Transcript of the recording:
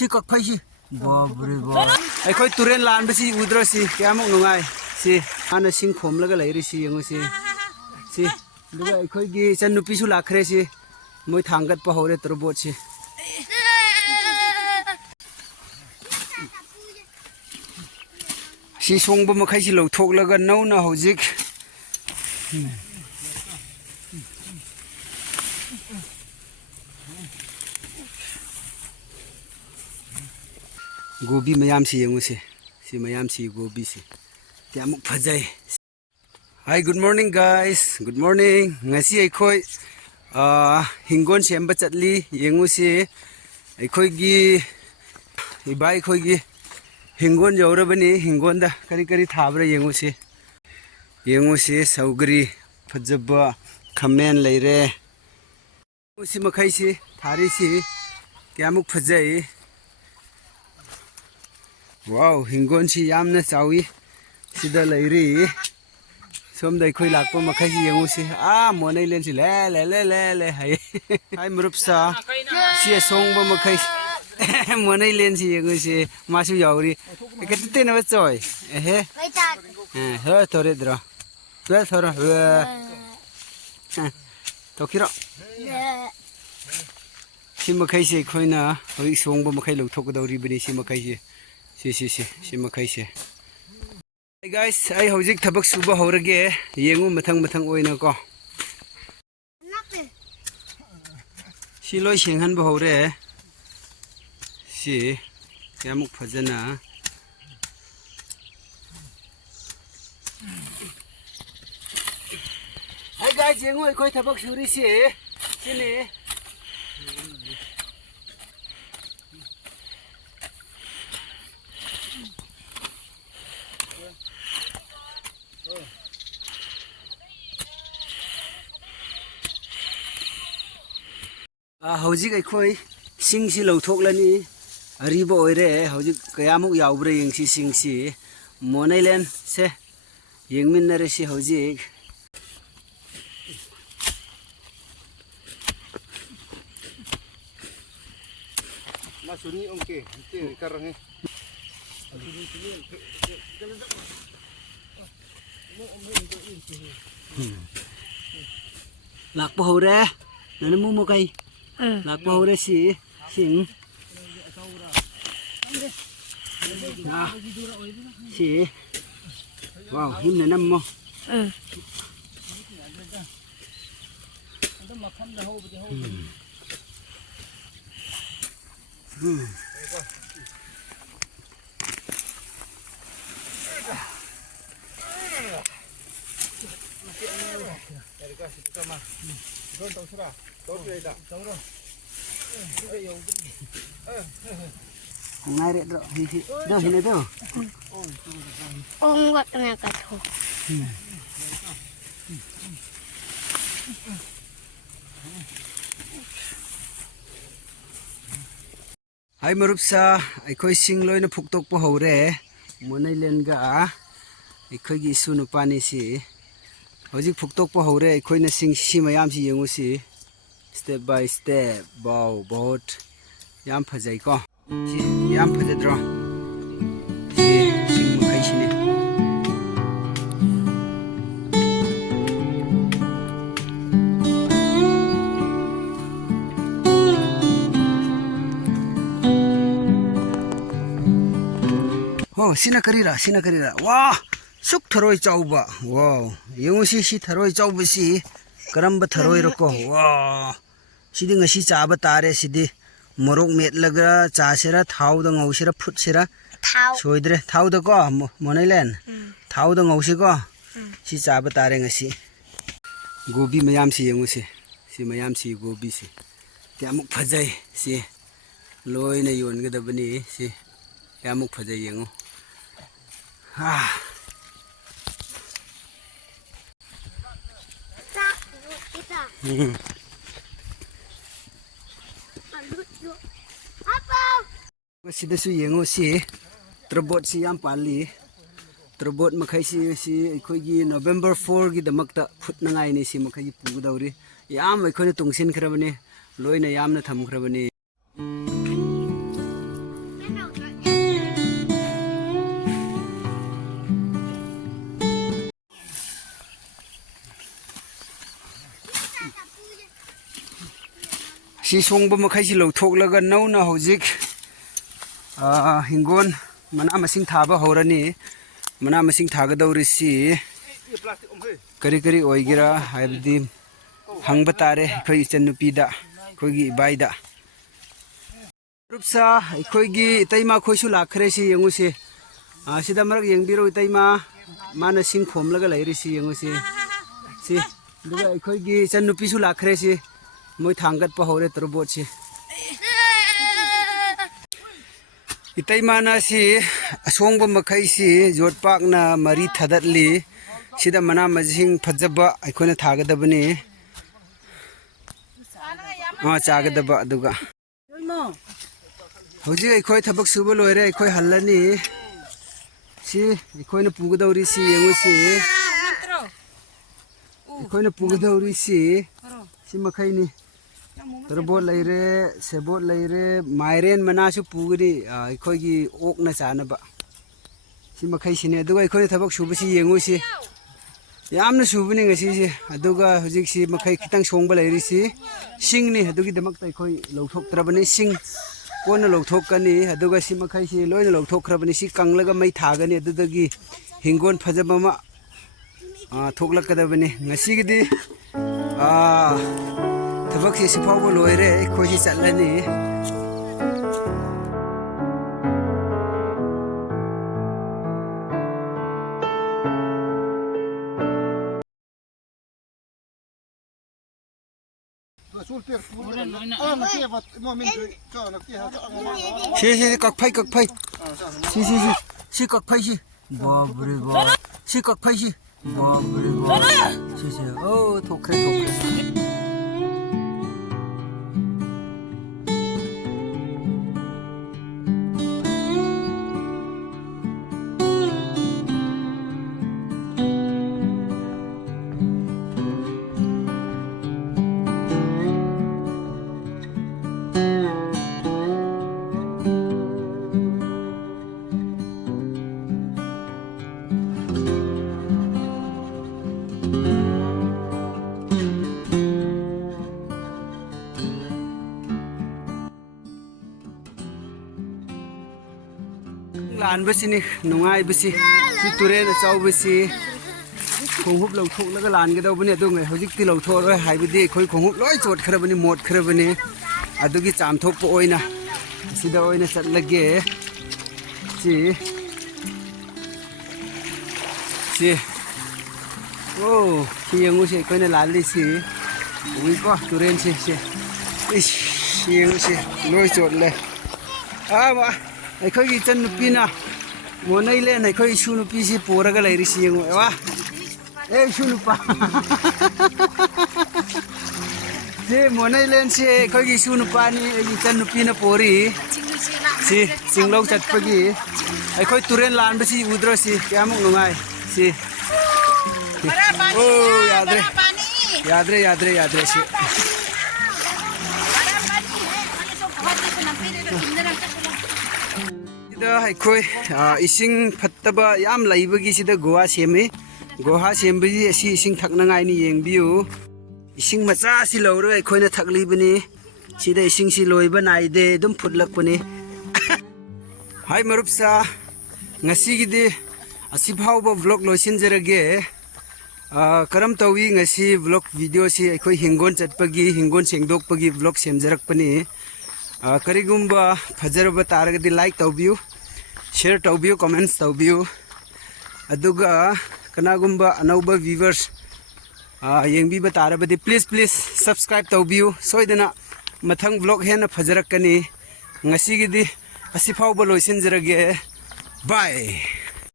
सी कखै सी बाबरे बा अखोई तुरेन लान बसी उद्रो सी क्यामुक नुंगाई सी आना सिंग खोमलगा लैरि सी यंगो सी दुगा अखोई गी चन नुपिसु लाखरे सी मोय थांगत प हौरे तरबोट सी सी सोंगबो मखै सी लौथोकलगा नौना हौजिक गोभी मयाम सी यंगो सी मयाम सी गोभी सी क्यामुक फजाई hi good morning guys good morning ngasi अखोई हिंगोन सेंबा चटली यंगो सी अखोई गी इबाई अखोई गी हिंगोन जौरबनी हिंगोन दा करी करी थाब्रा यंगो सी सौगरी फजबा खमेन लेरे उसी मखै सी थारी सी क्यामुक फजाई वाव हिंगोन सी यामना चावी सिदा लैरी सोमदा अखोई लाकपो मखै सी यंगो सी मोनै लेन सी ले हाय हाय मरुपसा सी सोंगबो मखै मोनै लेन सी यंगो सी मासु यावरी एकते न बचोय एहे हे थोरे द्र वे थोरा तोकिरो सी मखै सी अखोइना हई सोंगबो मखै लौथोकदौरी बनी सी मखै सी मखै सी Hey guys, I hojik thabak suba horage yengu mathang oina ko si loi senghan ba hore si yamuk phajana Hey guys, yengu koi thabak suri si sini हौजिक अखोई सिंग सी लौथोकलनी अरिबो ओइरे हौजिक कयामुक यावब्रे यंगसी सिंग सी मोनैलेन से यंगमिनरे सी हौजिक masuni ongke te karange lakpo hore nanamu mo kai lakpo hore si sing si wow him nanam mo ngay đấy đó đâu hình đâu ông gọi là cả thổ hai marupsa akhoi sing loina phuktok po hore monai lenga akhoi gi su nu pani si hojik phuktok po hore akhoi na sing si mayam si yengu si step by step wow bahut yam phajai ko si yam phajadro si sing makai si ne Oh, sina karira wah suk tharoi chauba wow yengu si tharoi chauba si karamba tharoi roko wow sidi ngasi chaba tare sidi morok metlaga cha sera thau da ngau sera phut sera soidre thau da ko monailen thau da ngau si ko si chaba tare ngasi gobi mayam si yengu si mayam si gobi si kyamuk phajai si loina yon ga dabani si kyamuk phajai yengu sida su yengo si trobot si yam pali trobot makhai si akhoi gi November 4 gi damakta phutna ngai ni si makhai gi pugudawri yam akhoi na tungsin khrabani loina yamna tham khrabani ꯁꯤ ꯁꯣꯡꯕ ꯃꯈꯩꯁꯤ ꯂꯧꯊꯣꯛꯂꯒ ꯅꯧꯅ ꯍꯧꯖꯤꯛ ꯍꯤꯡꯒꯣꯜ ꯃꯅꯥ ꯃꯁꯤꯡ ꯊꯥꯕ ꯍꯧꯔꯅꯤ ꯃꯅꯥ ꯃꯁꯤꯡ ꯊꯥꯒꯗꯧꯔꯤꯁꯤ ꯀꯔꯤ ꯀꯔꯤ ꯑꯣꯏꯒꯦꯔꯥ ꯍꯥꯏꯕꯗꯤ ꯍꯪꯕ ꯇꯥꯔꯦ ꯑꯩꯈꯣꯏ ꯏꯆꯟꯅꯨꯄꯤꯗ ꯑꯩꯈꯣꯏꯒꯤ ꯏꯕꯥꯏꯗ ꯃꯔꯨꯞꯁꯥ ꯑꯩꯈꯣꯏꯒꯤ ꯏꯇꯩꯃ ꯈꯣꯏꯁꯨ ꯂꯥꯛꯈ꯭ꯔꯦ ꯁꯤ ꯌꯦꯡꯉꯨꯁꯤ ꯁꯤꯗ ꯃꯔꯛ ꯌꯦꯡꯕꯤꯔꯣ ꯏꯇꯩꯃ ꯃꯥꯅ ꯁꯤꯡ ꯈꯣꯝꯂꯒ ꯂꯩꯔꯤꯁꯤ ꯌꯦꯡꯉꯨꯁꯤ ꯁꯤ ꯑꯗꯨꯒ ꯑꯩꯈꯣꯏꯒꯤ ꯏꯆꯟꯅꯨꯄꯤꯁꯨ ꯂꯥꯛꯈ꯭ꯔꯦ ꯁꯤ ꯃꯣꯏ ꯊꯥꯡꯒꯠꯄ ꯍꯧꯔꯦ ꯇꯣꯔꯕꯣꯠꯁꯤ ꯏꯇꯩꯃꯅ ꯁꯤ ꯑꯁꯣꯡꯕ ꯃꯈꯩꯁꯤ ꯌꯣꯠꯄꯥꯛꯅ ꯃꯔꯤ ꯊꯥꯗꯠꯂꯤ ꯁꯤꯗ ꯃꯅꯥ ꯃꯁꯤꯡ ꯐꯖꯕ ꯑꯩꯈꯣꯏꯅ ꯊꯥꯒꯗꯕꯅꯤ ꯆꯥꯒꯗꯕ ꯑꯗꯨꯒ ꯍꯧꯖꯤꯛ ꯑꯩꯈꯣꯏ ꯊꯕꯛ ꯁꯨꯕ ꯂꯣꯏꯔꯦ ꯑꯩꯈꯣꯏ ꯍꯜꯂꯅꯤ ꯁꯤ ꯑꯩꯈꯣꯏꯅ ꯄꯨꯒꯗꯧꯔꯤꯁꯤ ꯌꯦꯡꯉꯨꯁꯤ ꯑꯩꯈꯣꯏꯅ ꯄꯨꯒꯗꯧꯔꯤꯁꯤ ꯁꯤ ꯃꯈꯩꯅꯤ ꯇꯣꯔꯕꯣꯠ ꯂꯩꯔꯦ ꯁꯦꯕꯣꯠ ꯂꯩꯔꯦ ꯃꯥꯏꯔꯦꯟ ꯃꯅꯥꯁꯨ ꯄꯨꯒꯅꯤ ꯑꯩꯈꯣꯏꯒꯤ ꯑꯣꯛꯅ ꯆꯥꯅꯕ ꯁꯤ ꯃꯈꯩꯁꯤꯅꯤ ꯑꯗꯨꯒ ꯑꯩꯈꯣꯏꯅ ꯊꯕꯛ ꯁꯨꯕꯁꯤ ꯌꯦꯡꯉꯨꯁꯤ ꯌꯥꯝꯅ ꯁꯨꯕꯅꯤ ꯉꯁꯤꯁꯤ ꯑꯗꯨꯒ ꯍꯧꯖꯤꯛꯁꯤ ꯃꯈꯩ ꯈꯤꯇꯪ ꯁꯣꯡꯕ ꯂꯩꯔꯤꯁꯤ ꯁꯤꯡꯅꯤ ꯑꯗꯨꯒꯤꯗꯃꯛꯇ ꯑꯩꯈꯣꯏ ꯂꯧꯊꯣꯛꯇ꯭ꯔꯕꯅꯤ ꯁꯤꯡ ꯀꯣꯟꯅ ꯂꯧꯊꯣꯛꯀꯅꯤ ꯑꯗꯨꯒ ꯁꯤ ꯃꯈꯩꯁꯤ ꯂꯣꯏꯅ ꯂꯧꯊꯣꯛꯈ꯭ꯔꯕꯅꯤ ꯁꯤ ꯀꯪꯂꯒ ꯃꯩ ꯊꯥꯒꯅꯤ ꯑꯗꯨꯗꯒꯤ ꯍꯤꯡꯒꯣꯜ ꯐꯖꯕ ꯑꯃ ꯊꯣꯛꯂꯛꯀꯗꯕꯅꯤ ꯉꯁꯤꯒꯤꯗꯤ ꯊꯕꯛꯁꯤ ꯁꯤꯐꯥꯎꯕ ꯂꯣꯏꯔꯦ ꯑꯩꯈꯣꯏꯁꯤ ꯆꯠꯂꯅꯤ ꯁꯤ ꯀꯛꯐꯩ ꯁꯤ ꯀꯛꯐꯩꯁꯤ ꯕꯥꯕꯔꯦ ꯕꯥ ꯁꯤ ꯀꯛꯐꯩꯁꯤ ꯕꯥꯕꯔꯦ ꯕꯥ ꯁꯤꯁꯦ ꯊꯣꯛꯈ꯭ꯔꯦ ꯂꯥꯟꯕꯁꯤꯅꯤ ꯅꯨꯡꯉꯥꯏꯕꯁꯤ ꯁꯤ ꯇꯨꯔꯦꯟ ꯑꯆꯧꯕꯁꯤ ꯈꯣꯡꯎꯞ ꯂꯧꯊꯣꯛꯂꯒ ꯂꯥꯟꯒꯗꯧꯕꯅꯤ ꯑꯗꯨ ꯍꯧꯖꯤꯛꯇꯤ ꯂꯧꯊꯣꯛꯑꯔꯣꯏ ꯍꯥꯏꯕꯗꯤ ꯑꯩꯈꯣꯏ ꯈꯣꯡꯎꯞ ꯂꯣꯏ ꯆꯣꯠꯈ꯭ꯔꯕꯅꯤ ꯃꯣꯠꯈ꯭ꯔꯕꯅꯤ ꯑꯗꯨꯒꯤ ꯆꯥꯝꯊꯣꯛꯄ ꯑꯣꯏꯅ ꯁꯤꯗ ꯑꯣꯏꯅ ꯆꯠꯂꯒꯦ ꯁꯤ ꯌꯦꯡꯉꯨꯁꯤ ꯑꯩꯈꯣꯏꯅ ꯂꯥꯜꯂꯤꯁꯤ ꯎꯏꯀꯣ ꯇꯨꯔꯦꯟꯁꯤ ꯌꯦꯡꯉꯨꯁꯤ ꯂꯣꯏ ꯆꯣꯠꯂꯦ ꯑꯩꯈꯣꯏꯒꯤ ꯏꯆꯟ ꯅꯨꯄꯤꯅ ꯃꯣꯅꯩꯂꯦꯟ ꯑꯩꯈꯣꯏ ꯏꯁꯨ ꯅꯨꯄꯤꯁꯤ ꯄꯨꯔꯒ ꯂꯩꯔꯤꯁꯤ ꯌꯦꯡꯉꯨ ꯏꯁꯨ ꯅꯨꯄꯥ ꯁꯤ ꯃꯣꯅꯩꯂꯦꯟꯁꯤ ꯑꯩꯈꯣꯏꯒꯤ ꯏꯁꯨ ꯅꯨꯄꯥꯅꯤ ꯑꯩꯒꯤ ꯏꯆꯟ ꯅꯨꯄꯤꯅ ꯄꯣꯔꯤ ꯁꯤ ꯆꯤꯡꯂꯧ ꯆꯠꯄꯒꯤ ꯑꯩꯈꯣꯏ ꯇꯨꯔꯦꯟ ꯂꯥꯟꯕꯁꯤ ꯎꯗ꯭ꯔꯣ ꯁꯤ ꯀꯌꯥꯃꯨꯛ ꯅꯨꯡꯉꯥꯏ ꯁꯤ ꯌꯥꯗ꯭ꯔꯦ ꯁꯤ ꯁꯤꯗ ꯑꯩꯈꯣꯏ ꯏꯁꯤꯡ ꯐꯠꯇꯕ ꯌꯥꯝ ꯂꯩꯕꯒꯤ ꯁꯤꯗ ꯒꯨꯍꯥ ꯁꯦꯝꯃꯤ ꯒꯨꯍꯥ ꯁꯦꯝꯕꯁꯤ ꯑꯁꯤ ꯏꯁꯤꯡ ꯊꯛꯅꯉꯥꯏꯅꯤ ꯌꯦꯡꯕꯤꯌꯨ ꯏꯁꯤꯡ ꯃꯆꯥꯁꯤ ꯂꯧꯔꯒ ꯑꯩꯈꯣꯏꯅ ꯊꯛꯂꯤꯕꯅꯤ ꯁꯤꯗ ꯏꯁꯤꯡꯁꯤ ꯂꯣꯏꯕ ꯅꯥꯏꯗꯦ ꯑꯗꯨꯝ ꯐꯨꯠꯂꯛꯄꯅꯤ ꯍꯥꯏ ꯃꯔꯨꯞꯁꯥ ꯉꯁꯤꯒꯤꯗꯤ ꯑꯁꯤꯐꯥꯎꯕ ꯚ꯭ꯂꯣꯛ ꯂꯣꯏꯁꯤꯟꯖꯔꯒꯦ ꯀꯔꯝ ꯇꯧꯏ ꯉꯁꯤ ꯚ꯭ꯂꯣꯛ ꯚꯤꯗꯤꯑꯣꯁꯤ ꯑꯩꯈꯣꯏ ꯍꯤꯡꯒꯣꯜ ꯆꯠꯄꯒꯤ ꯍꯤꯡꯒꯣꯜ ꯁꯦꯡꯗꯣꯛꯄꯒꯤ ꯚ꯭ꯂꯣꯛ ꯁꯦꯝꯖꯔꯛꯄꯅꯤ ꯀꯔꯤꯒꯨꯝꯕ ꯐꯖꯔꯕ ꯇꯥꯔꯒꯗꯤ ꯂꯥꯏꯛ ꯇꯧꯕꯤꯌꯨ ꯁꯤꯌꯔ ꯇꯧꯕꯤꯌꯨ ꯀꯣꯃꯦꯟꯠꯁ ꯇꯧꯕꯤꯌꯨ ꯑꯗꯨꯒ ꯀꯅꯥꯒꯨꯝꯕ ꯑꯅꯧꯕ ꯚ꯭ꯌꯨꯋꯔꯁ ꯌꯦꯡꯕꯤꯕ ꯇꯥꯔꯕꯗꯤ ꯄ꯭ꯂꯤꯖ ꯁꯕꯁꯀ꯭ꯔꯥꯏꯕ ꯇꯧꯕꯤꯌꯨ ꯁꯣꯏꯗꯅ ꯃꯊꯪ ꯚ꯭ꯂꯣꯛ ꯍꯦꯟꯅ ꯐꯖꯔꯛꯀꯅꯤ ꯉꯁꯤꯒꯤꯗꯤ ꯑꯁꯤꯐꯥꯎꯕ ꯂꯣꯏꯁꯤꯟꯖꯔꯒꯦ ꯕꯥꯏ